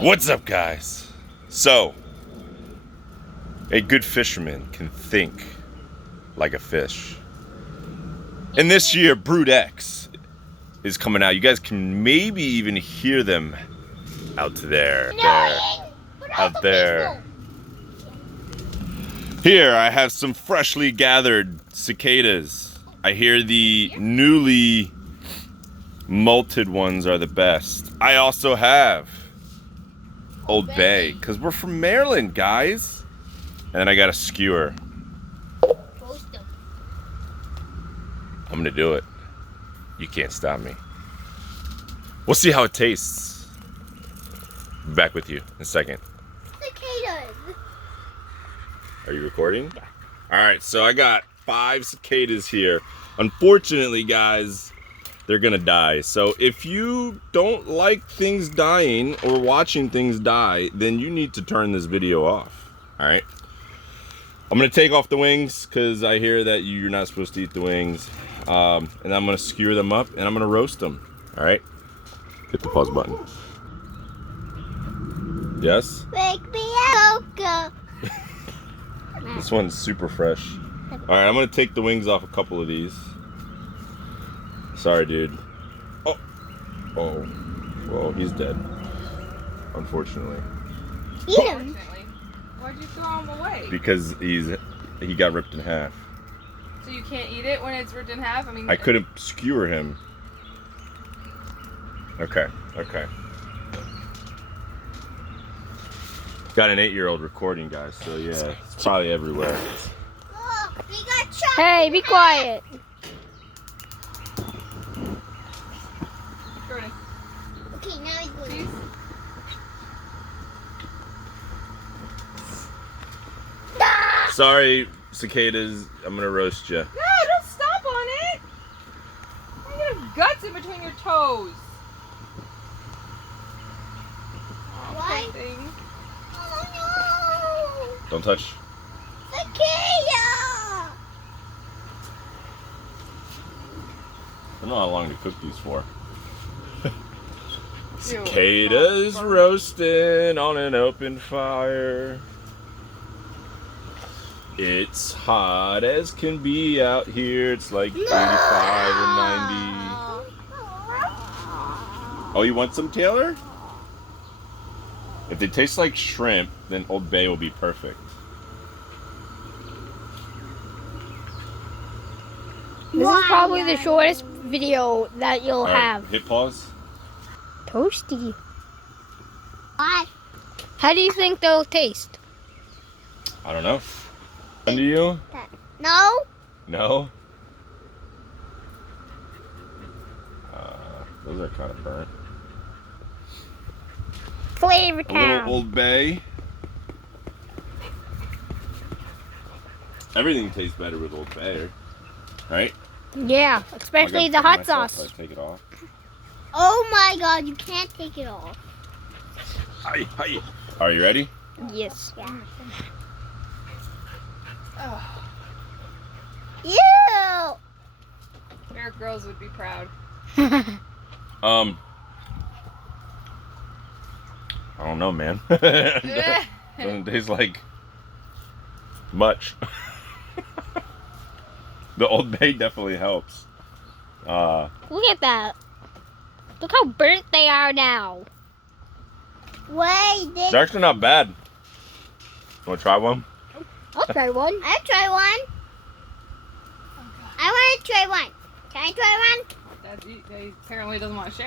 What's up, guys? So, a good fisherman can think like a fish. And this year, Brood X is coming out. You guys can maybe even hear them out there. Out there. Here, I have some freshly gathered cicadas. I hear the newly malted ones are the best. I also have Old Bay, because we're from Maryland, guys. And then I got a skewer. I'm gonna do it. You can't stop me. We'll see how it tastes. Be back with you in a second. Cicadas. Are you recording? Yeah. Alright, so I got 5 cicadas here. Unfortunately, guys, they're gonna die. So if you don't like things dying or watching things die, then you need to turn this video off. Alright? I'm gonna take off the wings because I hear that you're not supposed to eat the wings. And I'm gonna skewer them up and I'm gonna roast them. Alright? Hit the pause button. Yes? Make me a cocoa. This one's super fresh. Alright, I'm gonna take the wings off a couple of these. Sorry, dude. Oh. Oh. Well, he's dead. Unfortunately. Eat him. Why'd you throw him away? Because he got ripped in half. So you can't eat it when it's ripped in half? I mean, I couldn't skewer him. Okay, okay. Got an 8-year-old recording, guys, so yeah, it's probably everywhere. Oh, we got chocolate. Hey, be quiet. Jordan, Okay, now he's going. please. Sorry, cicadas, I'm gonna roast you. No, don't stop on it! You have guts in between your toes. Oh, What? poor thing. Oh Don't touch. no! Cicada! I don't know how long to cook these for. Ew. Cicadas roasting on an open fire. It's hot as can be out here. It's like 85 or 90. Oh, you want some, Taylor? If they taste like shrimp, then Old Bay will be perfect. This is probably the shortest video that you'll All right, have. hit pause. Toasty. What? How do you think they'll taste? I don't know. Under you? No? No? Those are kind of burnt. Flavor A little Town. Old Bay. Everything tastes better with Old Bay, right? Yeah, especially the hot sauce. Take it off. Oh my god, you can't take it off. Hi, hi. Are you ready? Yes. Yeah. Oh, Ew! your girls would be proud. I don't know, man. Doesn't taste like much. The Old Bay definitely helps. Look at that. Look how burnt they are now. Wait, They're actually not bad. Want to try one? I'll try one. I'll try one. I want to try one. Can I try one? He apparently doesn't want to share.